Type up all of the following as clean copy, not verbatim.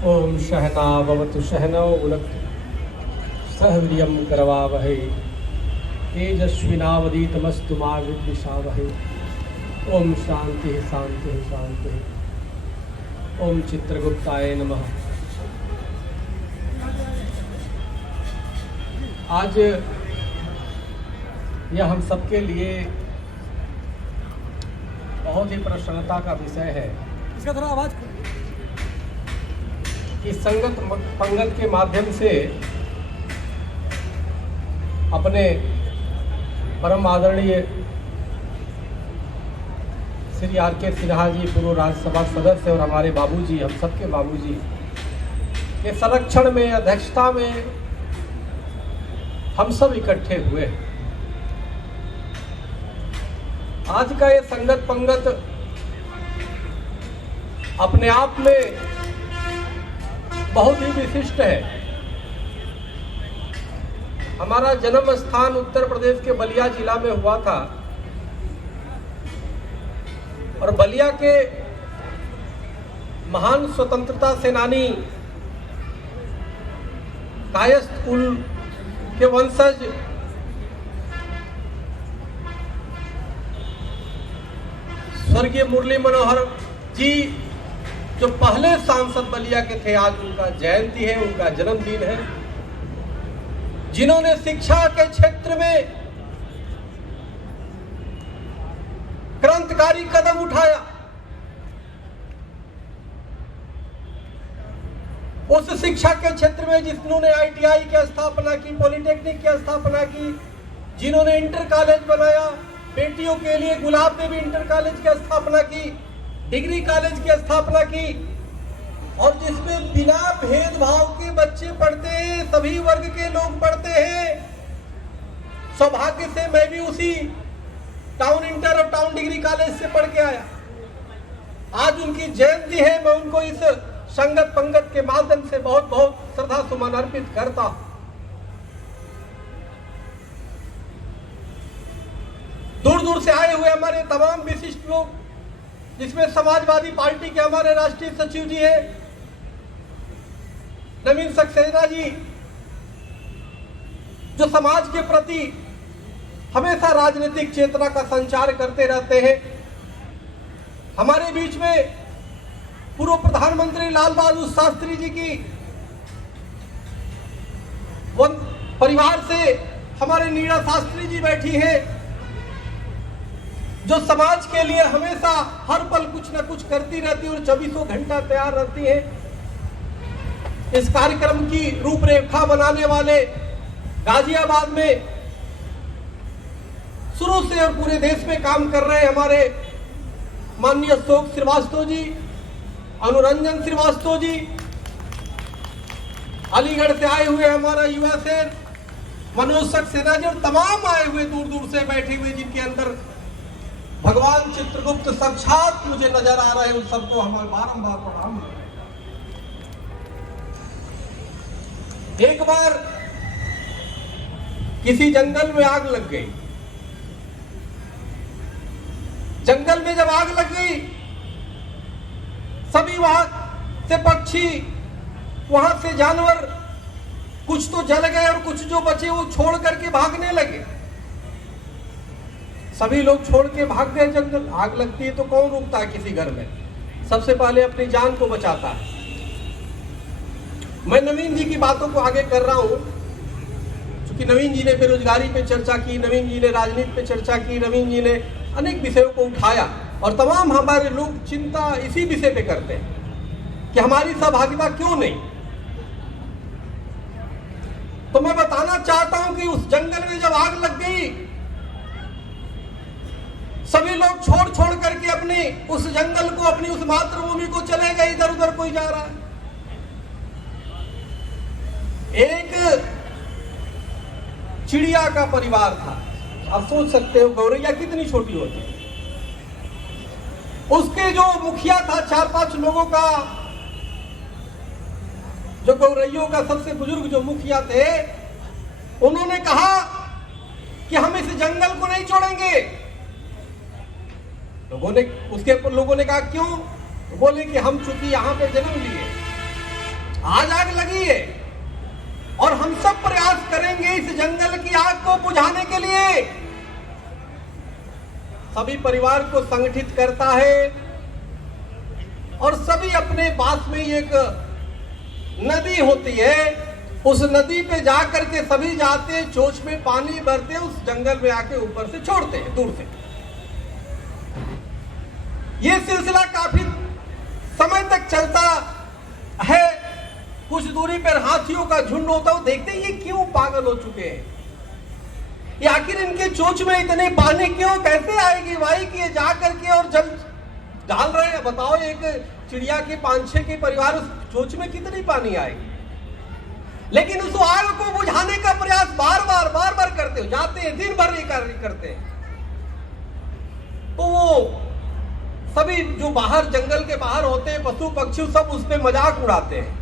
ओम सहना भवतु सहनौ भुनक्तु सह वीर्यं करवावहै तेजस्विनावधीतमस्तु मा विद्विषावहै। ओम शांति शांति शांति। ओम चित्रगुप्ताय नमः। आज यह हम सबके लिए बहुत ही प्रसन्नता का विषय है। इसका थोड़ा आवाज कि संगत पंगत के माध्यम से अपने परम आदरणीय श्री R.K. सिन्हा जी, पूर्व राज्यसभा सदस्य और हमारे बाबूजी, हम सबके बाबूजी के संरक्षण में, अध्यक्षता में हम सब इकट्ठे हुए। आज का ये संगत पंगत अपने आप में बहुत ही विशिष्ट है। हमारा जन्म स्थान उत्तर प्रदेश के बलिया जिला में हुआ था और बलिया के महान स्वतंत्रता सेनानी कायस्थ कुल के वंशज स्वर्गीय मुरली मनोहर जी जो पहले सांसद बलिया के थे, आज उनका जयंती है, उनका जन्मदिन है। जिन्होंने शिक्षा के क्षेत्र में क्रांतिकारी कदम उठाया, उस शिक्षा के क्षेत्र में जिन्होंने ITI की स्थापना की, पॉलिटेक्निक की स्थापना की, जिन्होंने इंटर कॉलेज बनाया, बेटियों के लिए गुलाब देवी इंटर कॉलेज की स्थापना की, डिग्री कॉलेज की स्थापना की, और जिसमें बिना भेदभाव के बच्चे पढ़ते हैं, सभी वर्ग के लोग पढ़ते हैं। सौभाग्य से मैं भी उसी टाउन इंटर और टाउन डिग्री कॉलेज से पढ़ के आया। आज उनकी जयंती है, मैं उनको इस संगत पंगत के माध्यम से बहुत बहुत श्रद्धा सुमन अर्पित करता हूं। दूर दूर से आए हुए हमारे तमाम विशिष्ट लोग, जिसमें समाजवादी पार्टी के हमारे राष्ट्रीय सचिव जी हैं नवीन सक्सेना जी, जो समाज के प्रति हमेशा राजनीतिक चेतना का संचार करते रहते हैं। हमारे बीच में पूर्व प्रधानमंत्री लाल बहादुर शास्त्री जी की परिवार से हमारे नीरा शास्त्री जी बैठी हैं, जो समाज के लिए हमेशा हर पल कुछ न कुछ करती रहती है और 24 घंटा तैयार रहती है। इस कार्यक्रम की रूपरेखा बनाने वाले गाजियाबाद में शुरू से और पूरे देश में काम कर रहे हमारे माननीय अशोक श्रीवास्तव जी, अनुरंजन श्रीवास्तव जी, अलीगढ़ से आए हुए हमारा युवा सेन मनोज सक्सेना जी, और तमाम आए हुए दूर दूर से बैठे हुए जिनके अंदर भगवान चित्रगुप्त साक्षात मुझे नजर आ रहे हैं, उन सबको हम बारंबार प्रणाम। एक बार किसी जंगल में आग लग गई। जंगल में जब आग लग गई, सभी वहां से पक्षी, वहां से जानवर, कुछ तो जल गए और कुछ जो बचे वो छोड़ करके भागने लगे। सभी लोग छोड़ के भाग गए जंगल। आग लगती है तो कौन रुकता है किसी घर में? सबसे पहले अपनी जान को बचाता है। मैं नवीन जी की बातों को आगे कर रहा हूं, क्योंकि नवीन जी ने बेरोजगारी पे चर्चा की, नवीन जी ने राजनीति पे चर्चा की, नवीन जी ने अनेक विषयों को उठाया, और तमाम हमारे लोग चिंता इसी विषय पे करते हैं कि हमारी सहभागिता क्यों नहीं। तो मैं बताना चाहता हूं कि उस जंगल में जब आग लग गई, सभी लोग छोड़ छोड़ करके अपने उस जंगल को, अपनी उस मातृभूमि को चले गए। इधर उधर कोई जा रहा है। एक चिड़िया का परिवार था। आप सोच सकते हो गौरैया कितनी छोटी होती है। उसके जो मुखिया था, 4-5 लोगों का, जो गौरैयों का सबसे बुजुर्ग जो मुखिया थे, उन्होंने कहा कि हम इस जंगल को नहीं छोड़ेंगे। लोगों ने कहा क्यों? तो बोले कि हम चूंकि यहाँ पे जन्म लिए, आज आग लगी है और हम सब प्रयास करेंगे इस जंगल की आग को बुझाने के लिए। सभी परिवार को संगठित करता है और सभी अपने पास में एक नदी होती है, उस नदी पे जाकर के सभी जाते हैं, चोंच में पानी भरते हैं, उस जंगल में आके ऊपर से छोड़ते हैं दूर से। ये सिलसिला काफी समय तक चलता है। कुछ दूरी पर हाथियों का झुंड होता है, देखते हैं ये क्यों पागल हो चुके हैं, ये आखिर इनके चोंच में इतने पानी क्यों, कैसे आएगी भाई कि ये जा करके और जल डाल रहे हैं। बताओ एक चिड़िया के 5-6 के परिवार उस चोंच में कितनी पानी आएगी। लेकिन उस आग को बुझाने का प्रयास बार बार करते हो, जाते हैं दिन भर ये कार्य करते हैं। तो वो सभी जो बाहर जंगल के बाहर होते हैं, पशु पक्षी सब उस पर मजाक उड़ाते हैं।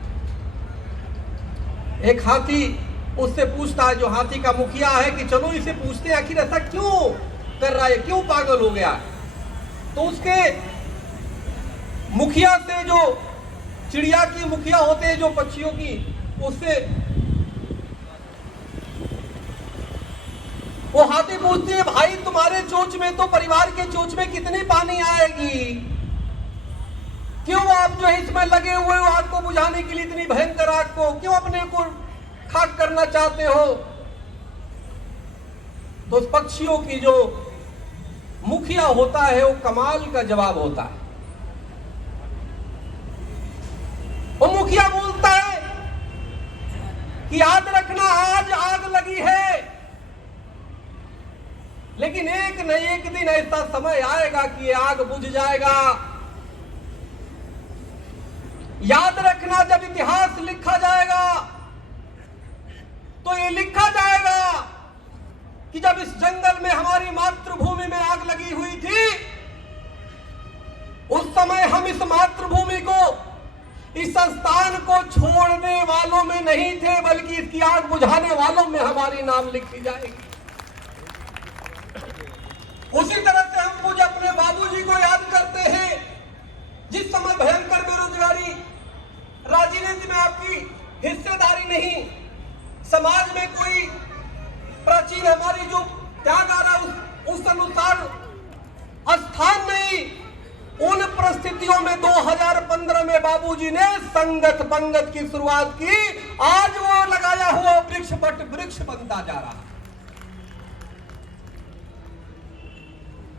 एक हाथी उससे पूछता है, जो हाथी का मुखिया है, कि चलो इसे पूछते हैं आखिर ऐसा क्यों कर रहा है, क्यों पागल हो गया। तो उसके मुखिया से, जो चिड़िया की मुखिया होते हैं जो पक्षियों की, उससे वो हाथी पूछती है, भाई तुम्हारे चोंच में तो परिवार के चोंच में कितनी पानी आएगी, क्यों आप जो है इसमें लगे हुए हो आग को बुझाने के लिए, इतनी भयंकर आग को क्यों अपने को खाक करना चाहते हो। तो उस पक्षियों की जो मुखिया होता है वो कमाल का जवाब होता है। वो मुखिया बोलता है कि याद रखना आज आग लगी है, लेकिन एक न एक दिन ऐसा समय आएगा कि ये आग बुझ जाएगा। याद रखना जब इतिहास लिखा जाएगा तो ये लिखा जाएगा कि जब इस जंगल में हमारी मातृभूमि में आग लगी हुई थी, उस समय हम इस मातृभूमि को, इस संस्थान को छोड़ने वालों में नहीं थे, बल्कि इसकी आग बुझाने वालों में हमारी नाम लिखी जाएगी। उसी तरह से हम मुझे अपने बाबूजी को याद करते हैं, जिस समय भयंकर बेरोजगारी, राजनीति में आपकी हिस्सेदारी नहीं, समाज में कोई प्राचीन हमारी जो त्याग आ रहा उस अनुसार स्थान नहीं, उन परिस्थितियों में 2015 में बाबूजी ने संगत पंगत की शुरुआत की। आज वो लगाया हुआ वृक्ष बट वृक्ष बनता जा रहा है।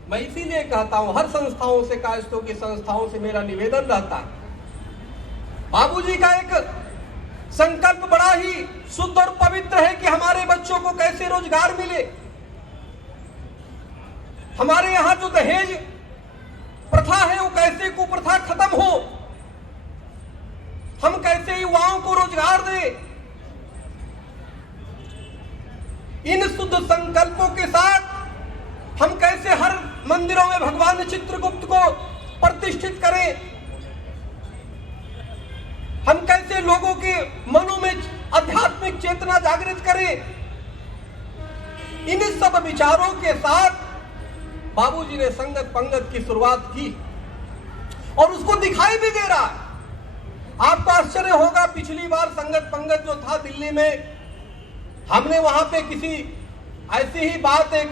मैं इसीलिए कहता हूं, हर संस्थाओं से, कायस्थों की संस्थाओं से मेरा निवेदन रहता है, बाबूजी का एक संकल्प बड़ा ही शुद्ध और पवित्र है कि हमारे बच्चों को कैसे रोजगार मिले, हमारे यहां जो दहेज प्रथा है वो कैसे कुप्रथा खत्म हो, हम कैसे युवाओं को रोजगार दें। इन शुद्ध संकल्पों के साथ हम कैसे हर मंदिरों में भगवान चित्रगुप्त को प्रतिष्ठित करें, हम कैसे लोगों के मनों में आध्यात्मिक चेतना जागृत करें, इन सब विचारों के साथ बाबूजी ने संगत पंगत की शुरुआत की और उसको दिखाई भी दे रहा है। आपको आश्चर्य होगा, पिछली बार संगत पंगत जो था दिल्ली में, हमने वहां पे किसी ऐसी ही बात, एक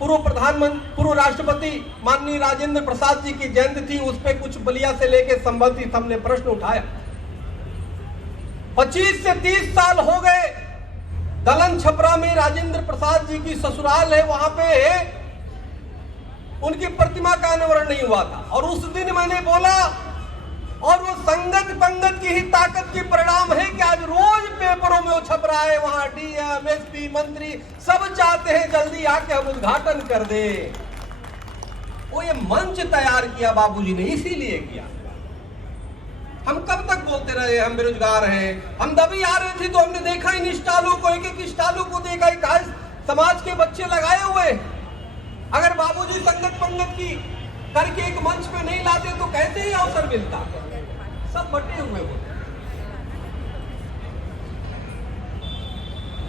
पूर्व राष्ट्रपति माननीय राजेंद्र प्रसाद जी की जयंती थी, उस पे कुछ बलिया से लेकर संबंधित हमने प्रश्न उठाया। 25 से 30 साल हो गए, दलन छपरा में राजेंद्र प्रसाद जी की ससुराल है, वहां पे उनकी प्रतिमा का अनावरण नहीं हुआ था। और उस दिन मैंने बोला, और वो संगत पंगत की ही ताकत की परिणाम है कि आज रोज पेपरों में वो छप रहा है, वहां डीएम, एसपी, मंत्री सब चाहते हैं जल्दी आके हम उद्घाटन कर दे। वो ये मंच तैयार किया बाबूजी ने, इसीलिए किया। हम कब तक बोलते रहे हम बेरोजगार हैं, हम दबी आ रहे थे तो हमने देखा इन स्टॉलों को, एक स्टॉलों को देखा, एक समाज के बच्चे लगाए हुए। अगर बाबूजी संगत पंगत की करके एक मंच पे नहीं लाते तो कैसे ही अवसर मिलता, सब बटे हुए होते।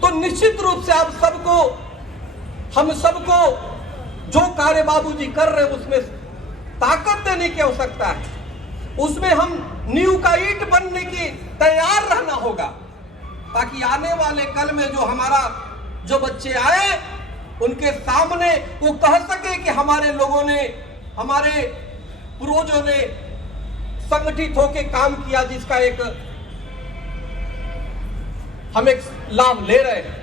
तो निश्चित रूप से आप सबको, हम सबको जो कार्य बाबूजी कर रहे हैं उसमें ताकत देने की आवश्यकता है। उसमें हम नींव का ईंट बनने की तैयार रहना होगा, ताकि आने वाले कल में जो बच्चे आए उनके सामने वो कह सके कि हमारे लोगों ने, हमारे पूर्वजों ने संगठित होकर काम किया, जिसका हम एक लाभ ले रहे हैं।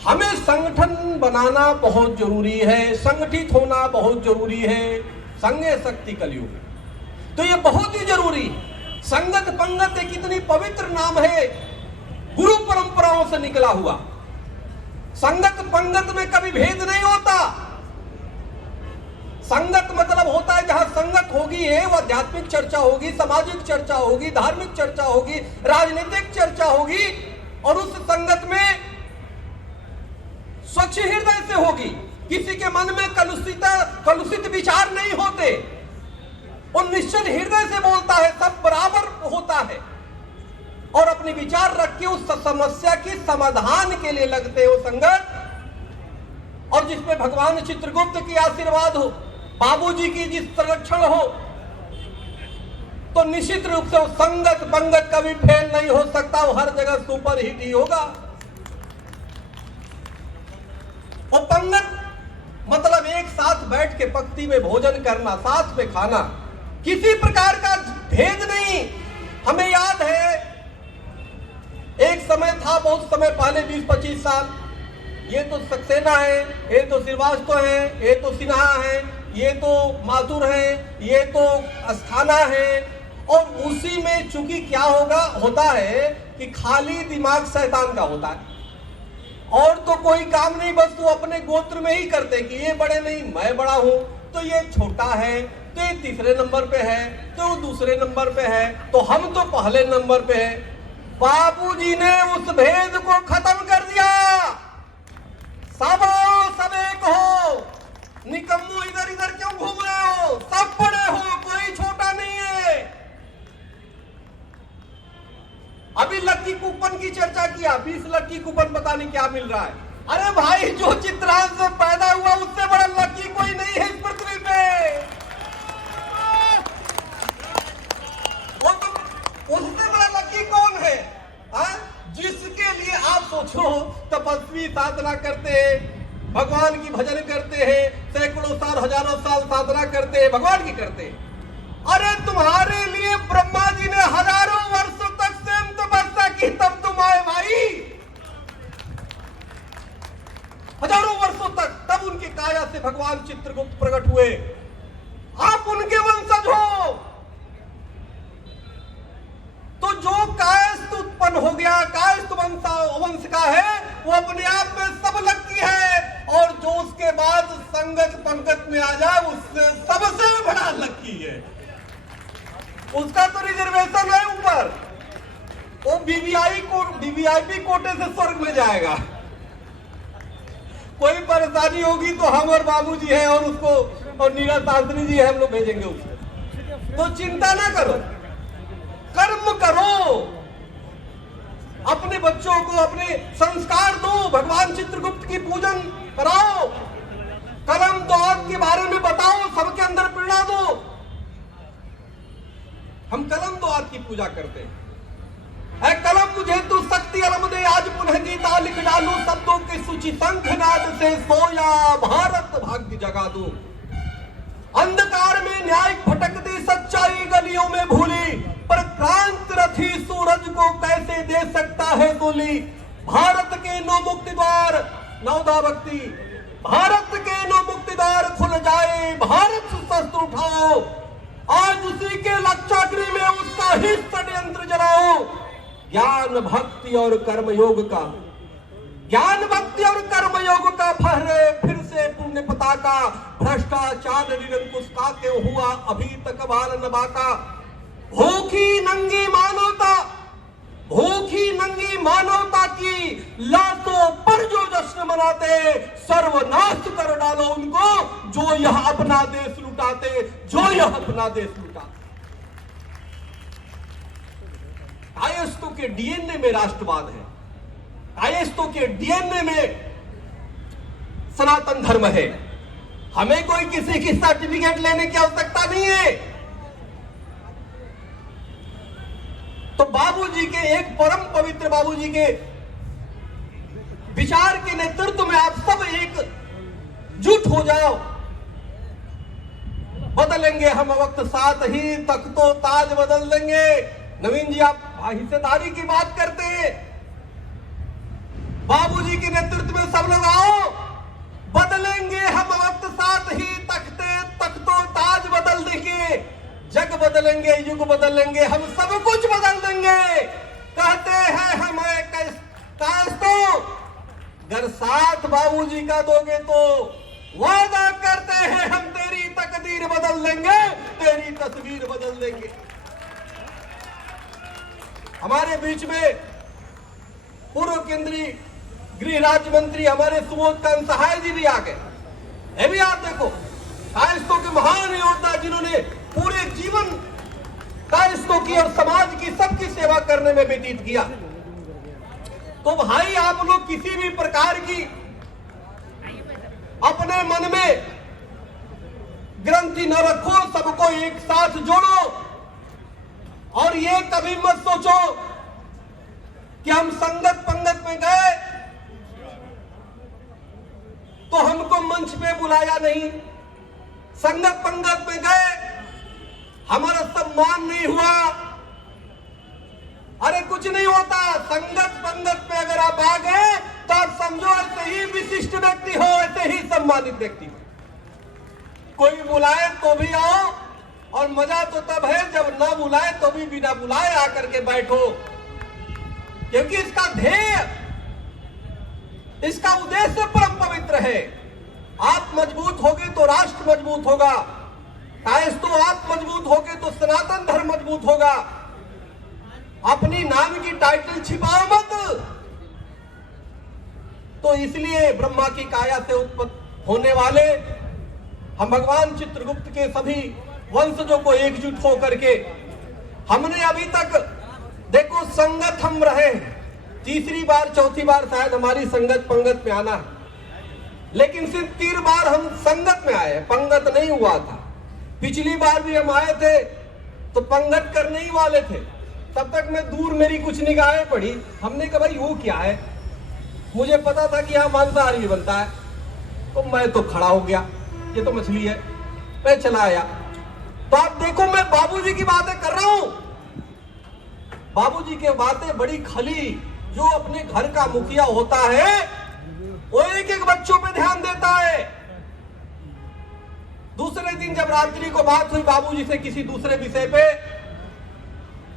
हमें संगठन बनाना बहुत जरूरी है, संगठित होना बहुत जरूरी है। संगे शक्ति कलयुग, तो ये बहुत ही जरूरी है। संगत पंगत एक इतनी पवित्र नाम है, गुरु परंपराओं से निकला हुआ। संगत पंगत में कभी भेद नहीं होता। संगत मतलब होता है जहां संगत होगी है, वो आध्यात्मिक चर्चा होगी, सामाजिक चर्चा होगी, धार्मिक चर्चा होगी, राजनीतिक चर्चा होगी, और उस संगत में स्वच्छ हृदय से होगी। किसी के मन में कलुषित विचार नहीं होते, वो निश्चल हृदय से बोलता है, सब बराबर होता है, और अपने विचार रख के उस समस्या के समाधान के लिए लगते हो संगत। और जिसमें भगवान चित्रगुप्त की आशीर्वाद हो, बाबूजी की जिस संरक्षण हो, तो निश्चित रूप से संगत पंगत कभी फेल नहीं हो सकता, वो हर जगह सुपर हिट ही होगा। और पंगत मतलब एक साथ बैठ के पंक्ति में भोजन करना, साथ में खाना, किसी प्रकार का भेद नहीं। हमें याद है एक समय था, बहुत समय पहले, 20-25 साल, ये तो सक्सेना है, ये तो श्रीवास्तव है, ये तो सिन्हा है, ये तो माथुर है, ये तो अस्थाना है, और उसी में चूंकि क्या होता है कि खाली दिमाग शैतान का होता है, और तो कोई काम नहीं, बस वो अपने गोत्र में ही करते कि ये बड़े नहीं, मैं बड़ा हूं, तो ये छोटा है, तो ये तीसरे नंबर पे है, तो वो दूसरे नंबर पे है, तो हम तो पहले नंबर पे है। बाबूजी ने उस भेद को खत्म कर दिया। सब एक हो, निकम्मो इधर इधर क्यों घूम रहे हो, सब बड़े हो, कोई छोटा नहीं है। अभी लक्की कूपन की चर्चा किया, 20 लक्की कूपन पता नहीं क्या मिल रहा है। अरे भाई, जो चित्रांश से पैदा हुआ उससे बड़ा लक्की कोई नहीं है इस पृथ्वी पे। वो तो उससे बड़ा लक्की कौन है? जिसके लिए आप सोचो, तपस्वी साधना करते हैं, भगवान की भजन करते हैं, सैकड़ों साल हजारों साल साधना करते हैं, भगवान की करते हैं। अरे तुम्हारे लिए ब्रह्मा जी ने हजारों वर्षों तक स्वयं तपस्या की, तब तुम आए भाई, हजारों वर्षों तक, तब उनकी काया से भगवान चित्रगुप्त प्रकट हुए। आप उनके वंशज हो, तो जो कायस्थ उत्पन्न हो गया, कायस्थ वंश का है, वो अपने आप में सब लक्की है, और जो उसके बाद संगत पंगत में आ जाए उससे सबसे बड़ा लक्की है। उसका तो रिजर्वेशन है ऊपर, वो वीवीआईपी कोटे से स्वर्ग में जाएगा। कोई परेशानी होगी तो हम और बाबूजी है, और उसको, और नीरज शास्त्री जी है, हम लोग भेजेंगे उसको। तो चिंता ना करो, कर्म करो, अपने बच्चों को अपने संस्कार दो, भगवान चित्रगुप्त की पूजन कराओ, कलम दौलत के बारे में बताओ, सबके अंदर प्रेरणा दो। हम कलम दौलत की पूजा करते हैं। ऐ कलम मुझे तू शक्ति अलम दे, आज पुनः गीता लिख डालू, शब्दों की सूची शंखनाद से सोया भारत भाग्य जगा दू। अंधकार में न्याय भटकती सच्चाई गलियों में भूली, पर क्रांत रथी सूरज को कैसे दे सकता है गोली। भारत के 9 मुक्ति द्वार, नवदा भक्ति, भारत के 9 मुक्ति द्वार खुल जाए, भारत शस्त्र उठाओ, आज उसी के लक्षाग्नि में उसका ही षड्यंत्र जलाओ। ज्ञान भक्ति और कर्मयोग का, ज्ञान भक्ति और कर्मयोग का फहरे फिर से पुण्य पताका, भ्रष्टाचार निरंकुश का क्यों हुआ अभी तक बाल न बाका। भूखी नंगी मानवता की लाशों पर जो जश्न मनाते, सर्वनाश कर डालो उनको जो यह अपना देश लुटाते, जो यह अपना देश लुटाते। कायस्थों के डीएनए में राष्ट्रवाद है, कायस्थों के डीएनए में सनातन धर्म है। हमें कोई किसी की सर्टिफिकेट लेने की आवश्यकता नहीं है। तो बाबूजी के एक परम पवित्र बाबूजी के विचार के नेतृत्व में आप सब एकजुट हो जाओ। बदलेंगे हम वक्त साथ ही तख्तो ताज बदल देंगे। नवीन जी आप हिस्सेदारी की बात करते हैं, बाबूजी के नेतृत्व में सब लोग आओ, बदलेंगे हम वक्त साथ ही तख्तो ताज बदल देंगे। जग बदलेंगे, युग बदलेंगे, हम सब कुछ बदल देंगे। कहते हैं हमें कायस्तो अगर साथ बाबूजी का दोगे तो वादा करते हैं हम तेरी तकदीर बदल देंगे, तेरी तस्वीर बदल देंगे। हमारे बीच में पूर्व केंद्रीय गृह राज्य मंत्री हमारे सुबोधकांत सहाय जी भी आ गए। ये भी आप देखो, कायस्थों के महान योद्धा जिन्होंने पूरे जीवन कायस्थों की और समाज की सबकी सेवा करने में व्यतीत किया। तो भाई आप लोग किसी भी प्रकार की अपने मन में ग्रंथि न रखो, सबको एक साथ जोड़ो और ये कभी मत सोचो कि हम संगत पंगत में गए तो हमको मंच पे बुलाया नहीं, संगत पंगत में गए हमारा सम्मान नहीं हुआ। अरे कुछ नहीं होता, संगत पंगत में अगर आप आ गए तो आप समझो ऐसे ही विशिष्ट व्यक्ति हो, ऐसे ही सम्मानित व्यक्ति हो। कोई बुलाए तो भी आओ, और मजा तो तब है जब ना बुलाए तो भी बिना बुलाए आकर के बैठो, क्योंकि इसका ध्येय, इसका उद्देश्य परम पवित्र है। आप मजबूत होगे तो राष्ट्र मजबूत होगा, कायस्थों आप मजबूत होगे तो सनातन धर्म मजबूत होगा। अपनी नाम की टाइटल छिपाओ मत। तो इसलिए ब्रह्मा की काया से उत्पन्न होने वाले हम भगवान चित्रगुप्त के सभी वंशजों को एकजुट होकर के हमने अभी तक देखो संगत हम रहे, तीसरी बार चौथी बार शायद हमारी संगत पंगत में आना है, लेकिन सिर्फ 3 बार हम संगत में आए, पंगत नहीं हुआ था। पिछली बार भी हम आए थे तो पंगत करने ही वाले थे, तब तक मैं दूर मेरी कुछ निगाहें पड़ी। हमने कहा भाई वो क्या है, मुझे पता था कि यहाँ मांसाहारी बनता है, तो मैं तो खड़ा हो गया, ये तो मछली है, मैं चला आया। तो आप देखो मैं बाबूजी की बातें कर रहा हूं, बाबूजी की बातें बड़ी खली। जो अपने घर का मुखिया होता है वो एक एक बच्चों पे ध्यान देता है। दूसरे दिन जब रात्रि को बात हुई बाबूजी से किसी दूसरे विषय पे,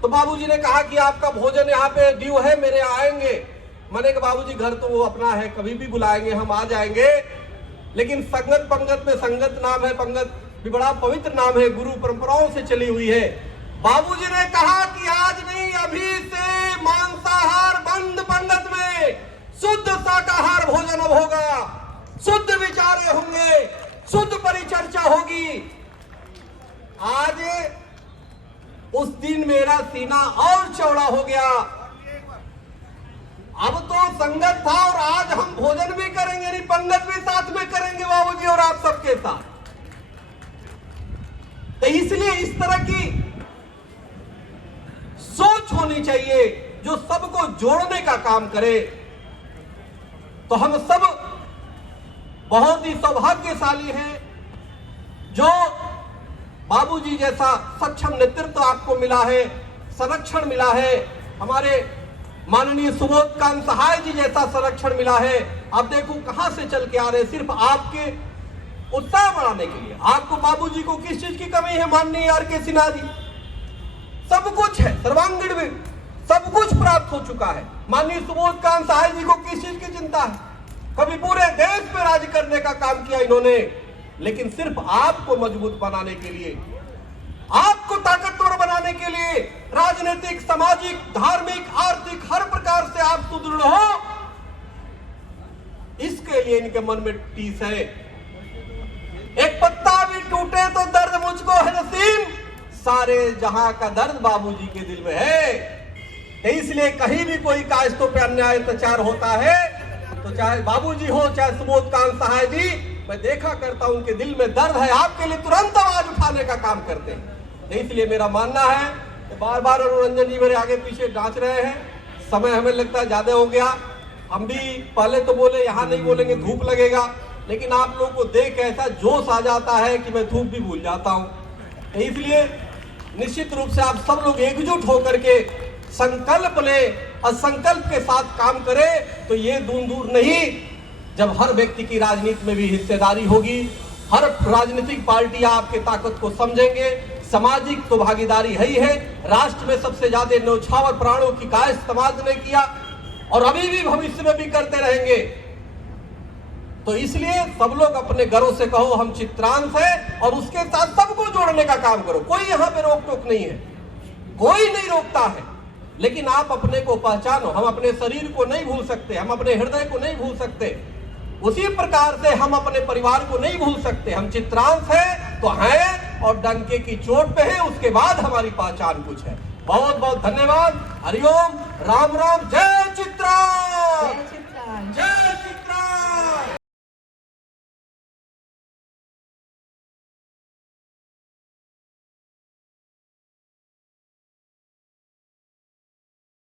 तो बाबूजी ने कहा कि आपका भोजन यहाँ पे ड्यू है, मेरे आएंगे। मैंने कहा बाबूजी घर तो वो अपना है, कभी भी बुलाएंगे हम आ जाएंगे, लेकिन संगत पंगत में संगत नाम है, पंगत भी बड़ा पवित्र नाम है, गुरु परंपराओं से चली हुई है। बाबूजी ने कहा कि आज नहीं अभी से मांसाहार बंद, पंगत में शुद्ध शाकाहार भोजन अब होगा, शुद्ध विचार होंगे, शुद्ध परिचर्चा होगी। आज उस दिन मेरा सीना और चौड़ा हो गया। अब तो संगत था और आज हम भोजन भी करेंगे, नहीं पंगत भी साथ में करेंगे बाबूजी और आप सबके साथ। तो इसलिए इस तरह की सोच होनी चाहिए जो सबको जोड़ने का काम करे। तो हम सब बहुत ही सौभाग्यशाली हैं जो बाबूजी जैसा सक्षम नेतृत्व आपको मिला है, संरक्षण मिला है, हमारे माननीय सुबोधकांत सहाय जी जैसा संरक्षण मिला है। अब देखो कहां से चल के आ रहे, सिर्फ आपके उत्साह बढ़ाने के लिए। आपको बाबूजी को किस चीज की कमी है माननीय आर.के. सिन्हा जी? सब कुछ है, सर्वांगीण में सब कुछ प्राप्त हो चुका है। माननीय सुबोधकांत सहाय जी को किस चीज की चिंता है? कभी पूरे देश पे राज करने का काम किया इन्होंने, लेकिन सिर्फ आपको मजबूत बनाने के लिए, आपको ताकतवर बनाने के लिए, राजनीतिक, सामाजिक, धार्मिक, आर्थिक हर प्रकार से आप सुदृढ़ हो, इसके लिए इनके मन में टीस है। एक पत्ता भी टूटे तो दर्द मुझको है नसीम, सारे जहां का दर्द बाबूजी के दिल में है। इसलिए कहीं भी कोई कायस्थों पे अन्याय अत्याचार होता है तो चाहे बाबूजी हो चाहे सुबोधकांत सहाय जी, मैं देखा करता हूं उनके दिल में दर्द है, आपके लिए तुरंत आवाज उठाने का काम करते हैं। इसलिए मेरा मानना है बार बार मनोरंजन जी मेरे आगे पीछे नाच रहे हैं, समय हमें लगता है ज्यादा हो गया। हम भी पहले तो बोले यहाँ नहीं बोलेंगे, धूप लगेगा, लेकिन आप लोगों को देख ऐसा जोश आ जाता है कि मैं धूप भी भूल जाता हूँ। इसलिए निश्चित रूप से आप सब लोग एकजुट होकर के संकल्प लें और संकल्प के साथ काम करें तो ये दूर नहीं, जब हर व्यक्ति की राजनीति में भी हिस्सेदारी होगी, हर राजनीतिक पार्टी आपके ताकत को समझेंगे, सामाजिक तो भागीदारी है ही है। राष्ट्र में सबसे ज्यादा न्यौछावर प्राणों की कायज समाज ने किया और अभी भी भविष्य में भी करते रहेंगे। तो इसलिए सब लोग अपने घरों से कहो हम चित्रांश है और उसके साथ सबको जोड़ने का काम करो। कोई यहाँ पे रोक टोक नहीं है, कोई नहीं रोकता है, लेकिन आप अपने को पहचानो। हम अपने शरीर को नहीं भूल सकते, हम अपने हृदय को नहीं भूल सकते, उसी प्रकार से हम अपने परिवार को नहीं भूल सकते। हम चित्रांश है तो हैं और डंके की चोट पे है, उसके बाद हमारी पहचान कुछ है। बहुत बहुत धन्यवाद। हरिओम, राम राम, जय चित्रांश, जय चित्रांश। जय